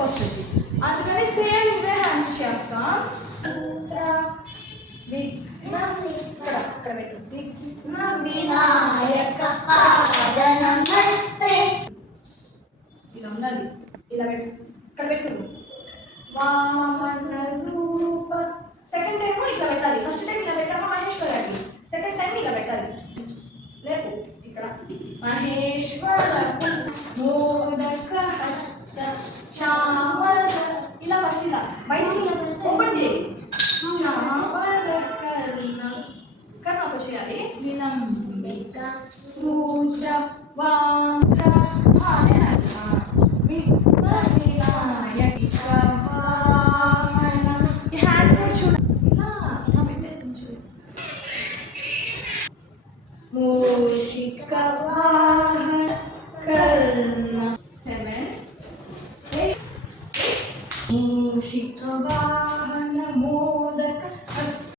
Step వస్తుంది. అందుకని same ఇవే హ్యాండ్స్ చేస్తాం. విఘ్న వినాయక పాద నమస్తే. ఇలా ఉండాలి. ఇలా ఇక్కడ పెట్టు. వామన రూప. సెకండ్ టైం ఇట్లా పెట్టాలి. ఫస్ట్ టైం ఇలా పెట్టామా మహేశ్వరకి, సెకండ్ టైం ఇలా పెట్టాలి. లేపు ఇక్కడ మహేశ్వరకు మోదక హస్త చామర. ఇలా ఫస్ట్ ఇలా బయటికి ఓపెన్ చేయి. చామర కర్ణకు చేయాలి. విలంబిక సూత్ర వాంద్ర విఘ్న వినాయక వాహన. ఈ హ్యాండ్స్ చూడండి. ఇలా ఇలా పెట్టేది చూడు. మూషిక వాహన కర్ణ. 7 8 6. మూషిక వాహన